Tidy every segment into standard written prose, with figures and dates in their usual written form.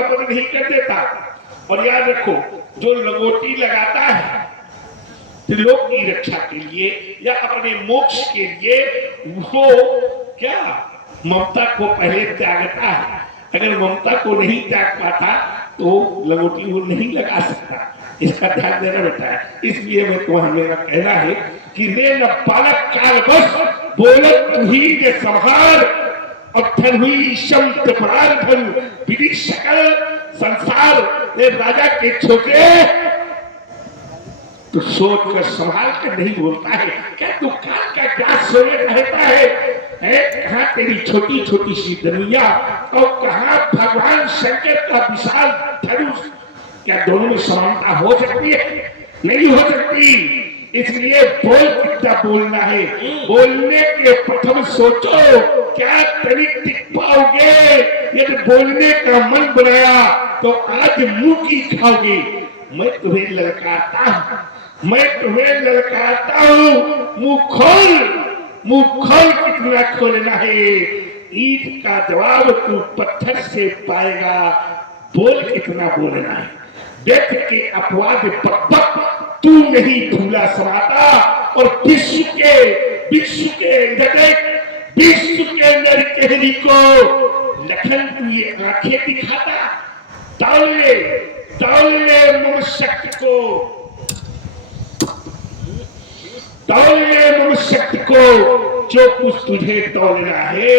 बंद नहीं कर देता। और याद रखो, जो लंगोटी लगाता है त्रिलोक की रक्षा के लिए या अपने मोक्ष के लिए, वो क्या ममता को पहले त्यागता है। अगर ममता को नहीं त्याग पाता तो लंगोटी वो नहीं लगा सकता। इसका ध्यान देना बेटा। इसलिए मैं तुम्हें, मेरा कहना है कि रे न बालक काल बस बोलत तू ही जे संहार, अब धन हुई शब्द धन विधि सकल संसार। ये राजा के छोटे तो सोच कर संभाल कर नहीं बोलता है। क्या तू काल का ग्रास सोने रहता है? कहाँ तेरी छोटी छोटी सी दुनिया और कहाँ भगवान शंकर का विशाल धनुष? क्या दोनों में समानता हो सकती है? नहीं हो सकती। इसलिए बोल कितना बोलना है। बोलने के प्रथम सोचो क्या तरीक टिक पाओगे। यदि बोलने का मन बनाया तो आज मुंह की खाओगे। मैं तुम्हें ललकारता हूं, मैं तुम्हें ललकारता हूं। मुंह खोल कितना खोलना है। ईट का जवाब तू पत्थर से पाएगा। बोल कितना बोलना है। देख के अपवाद बकबक तू नहीं भूला समाता। और विश्व के नरकहरी को लखन तू ये आंखें दिखाता। तौल ले मम शक्ति को, तौल ले मम शक्ति को। जो कुछ तुझे तौलना है।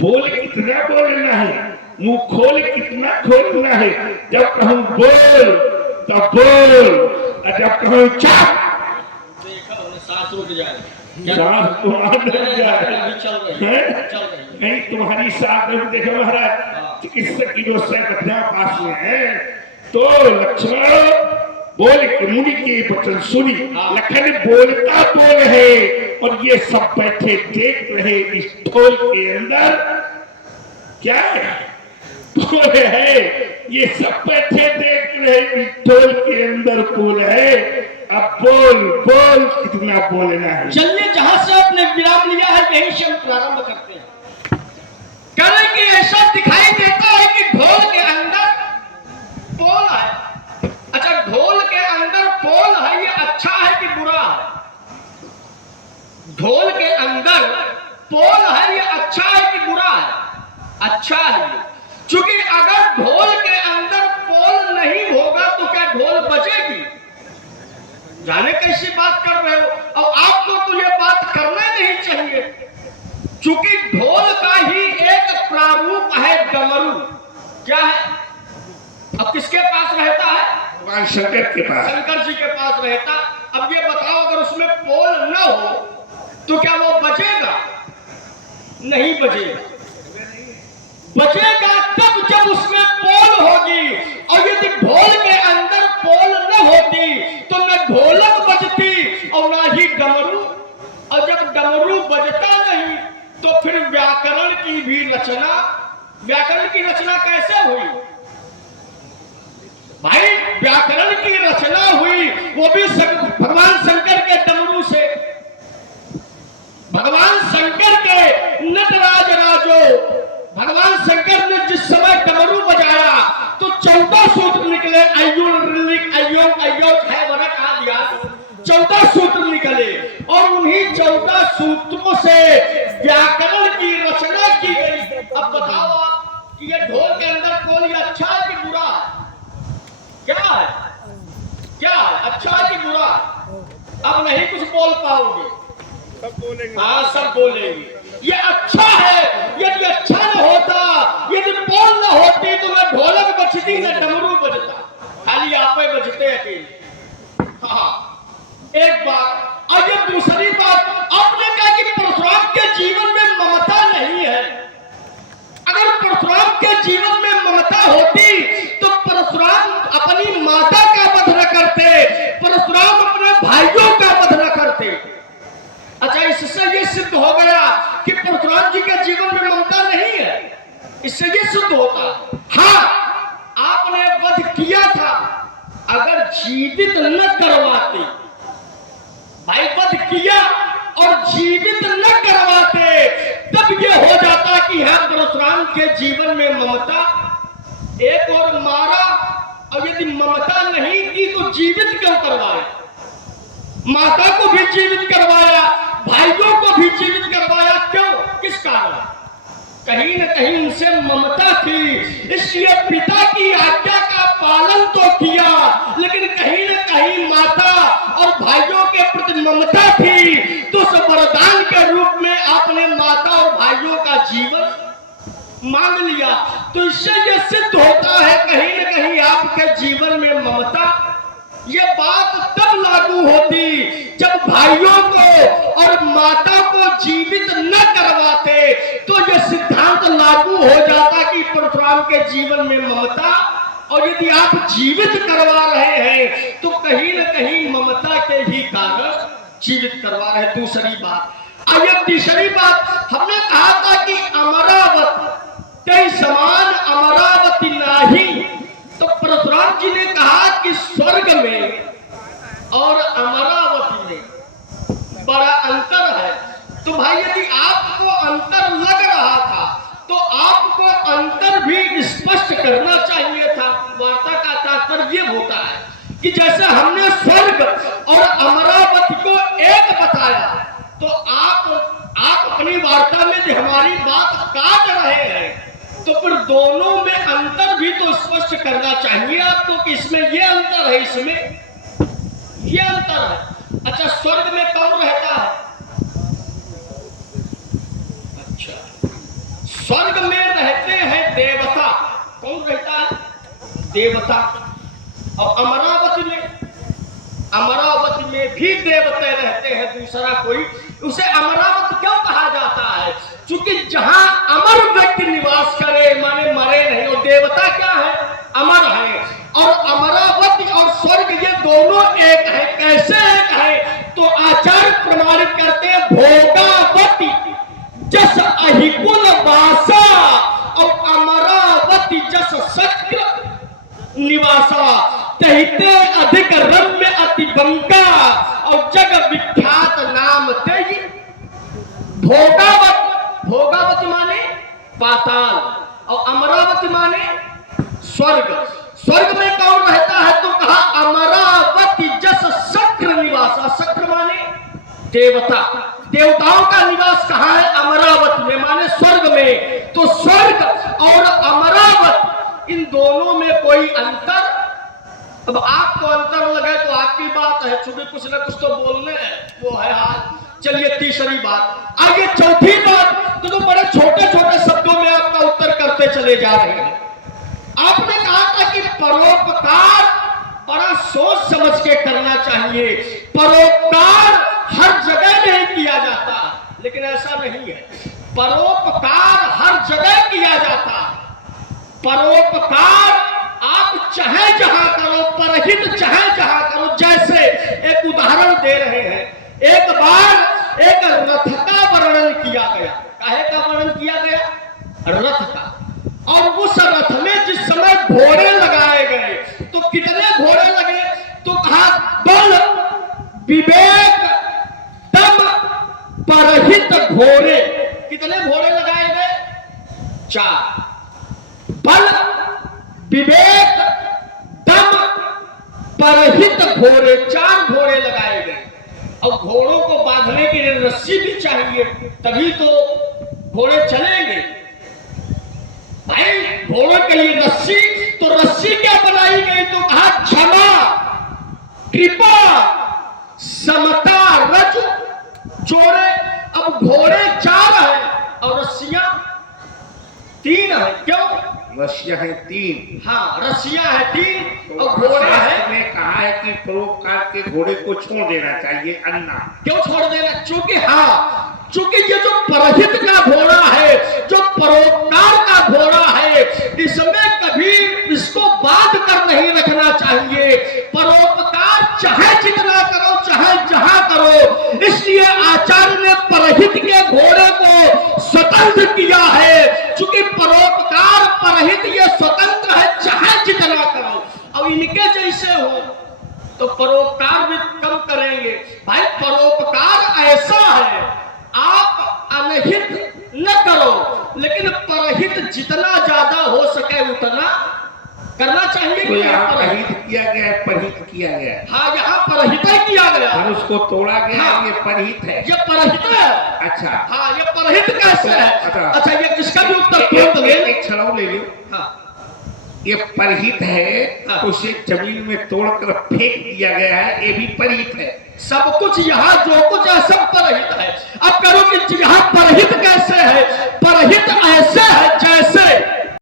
बोल कितना बोलना है। मुंह खोल कितना खोलना है। जब कहूं बोल तब बोल, और जब कहूं चुप सांस रुक जाए। सांस नहीं तुम्हारी सांस नहीं। देखो महाराज, चिकित्सक की जो सैकड़ों पास में है तो लक्ष्मण बोल मुनि के वचन सुनी। लखन बोलता बोल है और ये सब बैठे देख रहे। इस ढोल के अंदर क्या है? बोल है। ये सब बैठे देख रहे। ढोल के अंदर बोल है। अब बोल कितना बोलना है। चलिए, जहां से आपने विराम लिया है यहीं से हम प्रारंभ करते हैं। कारण कि ऐसा दिखाई देता है कि ढोल के अंदर पोल है। अच्छा, ढोल के अंदर पोल है, ये अच्छा है कि बुरा है? ढोल के अंदर पोल है, ये अच्छा है कि बुरा है? अच्छा है ये। क्योंकि अगर ढोल के अंदर पोल नहीं होगा तो क्या ढोल बजेगी? जाने कैसी बात कर रहे हो। और आपको तो ये बात करना नहीं चाहिए। क्योंकि ढोल का ही एक प्रारूप है डमरू। क्या है? अब किसके पास रहता है? भगवान शंकर के पास, शंकर जी के पास रहता। अब ये बताओ, अगर उसमें पोल न हो तो क्या वो बजेगा? नहीं बजेगा। बजेगा तब जब उसमें पोल होगी। और यदि ढोल के अंदर पोल न होती तो न ढोलक बजती और न ही डमरू। और जब डमरू बजता नहीं तो फिर व्याकरण की भी रचना, व्याकरण की रचना कैसे हुई भाई? व्याकरण की रचना हुई वो भी भगवान शंकर के डमरू से। भगवान शंकर के नटराज राजो, भगवान शंकर ने जिस समय डमरू बजाया तो 14 सूत्र निकले। कहा दिया 14 सूत्र निकले। और उन्हीं 14 सूत्रों से व्याकरण की रचना की गई। अब बताओ आप कि ये ढोल के अंदर पोल ये अच्छा है कि बुरा है? क्या है? क्या है? अच्छा है कि बुरा? अब नहीं कुछ बोल पाओगे। सब बोलेंगे। हाँ, सब बोलेंगे। ये अच्छा है। यदि अच्छा न होता, यदि पोल न होती तो न ढोलक बजती न डमरू बजता, खाली आपे बजते अकेले। हाँ, एक बात। और ये दूसरी बात, आपने कहा कि परशुराम के जीवन में ममता नहीं है। अगर परशुराम के जीवन में ममता होती तो परशुराम अपनी माता का वध न करते, परशुराम अपने भाइयों का वध न करते। अच्छा, इससे ये सिद्ध हो गया कि परशुराम जी के जीवन में ममता नहीं है। इससे ये सिद्ध होता। हाँ, आपने वध किया था। अगर जीवित न करवाते, भाई वध किया और जीवित न करवाते, तब ये हो जाता कि हाँ, परशुराम के जीवन में ममता एक और मारा, और यदि ममता नहीं की तो जीवित क्यों करवाया? माता को भी जीवित करवाया, भाइयों को भी जीवित करवाया, क्यों? किस कारण? कहीं न कहीं उनसे ममता थी, इसलिए पिता की आज्ञा का पालन तो किया, लेकिन कहीं न कहीं माता और भाइयों के प्रति ममता थी, तो उस वरदान के रूप में आपने माता और भाइयों का जीवन मांग लिया। तो इससे यह सिद्ध होता है कहीं न कहीं आपके जीवन में ममता। ये बात तब लागू होती जब भाइयों को और माता को जीवित न करवाते, तो यह सिद्धांत लागू हो जाता कि परशुराम के जीवन में ममता, और यदि आप जीवित करवा रहे हैं तो कहीं न कहीं ममता के ही कारण जीवित करवा रहे हैं। दूसरी बात, आइए तीसरी बात, हमने कहा था कि अमरावती के समान अमरावती नहीं, तो परशुराम जी ने कहा कि स्वर्ग में और अमरावती में बड़ा अंतर है। तो भाई यदि आपको अंतर लग रहा था तो आपको अंतर भी स्पष्ट करना चाहिए था। वार्ता का तात्पर्य ये होता है कि जैसे हमने स्वर्ग और अमरावती को एक बताया, तो आप अपनी वार्ता में जो हमारी बात काट रहे हैं, तो फिर दोनों में अंतर भी तो स्पष्ट करना चाहिए आपको कि इसमें ये अंतर है, इसमें ये अंतर है। अच्छा, स्वर्ग में कौन रहता है? अच्छा, स्वर्ग में रहते हैं देवता। कौन रहता है? देवता। और अमरावती में भी देवते रहते हैं, दूसरा कोई। उसे अमरावती क्यों कहा जाता है? क्योंकि जहां अमर व्यक्ति निवास करे, माने मरे नहीं, और देवता क्या है? अमर है। और अमरावती और स्वर्ग ये दोनों एक है। कैसे एक है? तो आचार्य प्रमाणित करते हैं, भोगावती जस अहिकुल वासा और अमरावती जस शक्र निवासा, कहते अधिक रम्य अति बंका और जग विख्यात नाम तेई। भोगावती माने पाताल और अमरावती माने स्वर्ग। स्वर्ग में कौन रहता है? तो कहा अमरावती जस शक्र निवासा। शक्र माने देवता। देवताओं का निवास कहाँ है? अमरावती में, माने स्वर्ग में। तो स्वर्ग और अमरावती, इन दोनों में कोई अंतर? अब आपको अंतर लगे तो आपकी बात है, चूंकि कुछ ना कुछ तो बोलने वो है हाल। चलिए तीसरी बात, आगे चौथी बात, तो बड़े छोटे छोटे शब्दों में आपका उत्तर करते चले जा रहे हैं। आपने कहा था कि परोपकार बड़ा सोच समझ के करना चाहिए। परोपकार हर जगह नहीं किया जाता, लेकिन ऐसा नहीं है। परोपकार हर जगह किया जाता। परोपकार आप चाहे जहां करो, परहित चाहे जहां करो। जैसे एक उदाहरण दे रहे हैं, एक बार एक रथ का वर्णन किया गया। काहे का वर्णन किया गया? रथ का। और उस रथ में जिस समय घोड़े लगाए गए, तो कितने घोड़े लगे? तो कहा बल विवेक दम परहित घोड़े। कितने घोड़े लगाए गए? 4। बल विवेक दम परहित घोड़े, 4 घोड़े लगाए गए। अब घोड़ों को बांधने के लिए रस्सी भी चाहिए, तभी तो घोड़े चलेंगे। भाई घोड़ों के लिए रस्सी, तो रस्सी क्या बनाई गई? तो कहा क्षमा कृपा समता रज जोड़े। अब घोड़े 4 हैं और रस्सियां 3 है। क्यों? रस्सियां है 3। हाँ, रस्सियां है 3 तो और घोड़े है। ने कहा है कि परोपकार के घोड़े को छोड़ देना चाहिए। अन्ना क्यों छोड़ देना? चूंकि ये जो परहित का घोड़ा है, जो परोपकार का घोड़ा है, इसमें कभी इसको बांध कर नहीं रखना चाहिए। परोपकार चाहे जितना करो, चाहे जहां करो। इसलिए आचार्य ने परहित के घोड़े को स्वतंत्र किया है। चूंकि परोपकार परहित ये स्वतंत्र है, चाहे जितना करो। अब इनके जैसे हो तो परोपकार भी कम करेंगे। भाई परोपकार ऐसा है, आप अनहित न करो, लेकिन परहित जितना ज्यादा हो सके उतना इसको ये यहाँ परहित। परिहित किया गया है, परिहित किया गया है। हाँ, यहाँ परहित किया गया। और उसको तोड़ा गया हाँ। है, ये परिहित है। ये परहित है। अच्छा, हाँ, ये परहित कैसे है? अच्छा। अच्छा, ये किसका भी उत्तर तुरंत ले ले। एक छड़ाऊ ले लो। हाँ, ये परिहित है, हाँ। उसे जमीन में तोड़कर फेंक दिया गया है, ये भी परिहित है। सब कुछ यहाँ जो कुछ है सब परहित है। अब करो कि यहाँ परहित कैसे है? परहित ऐसे है जैसे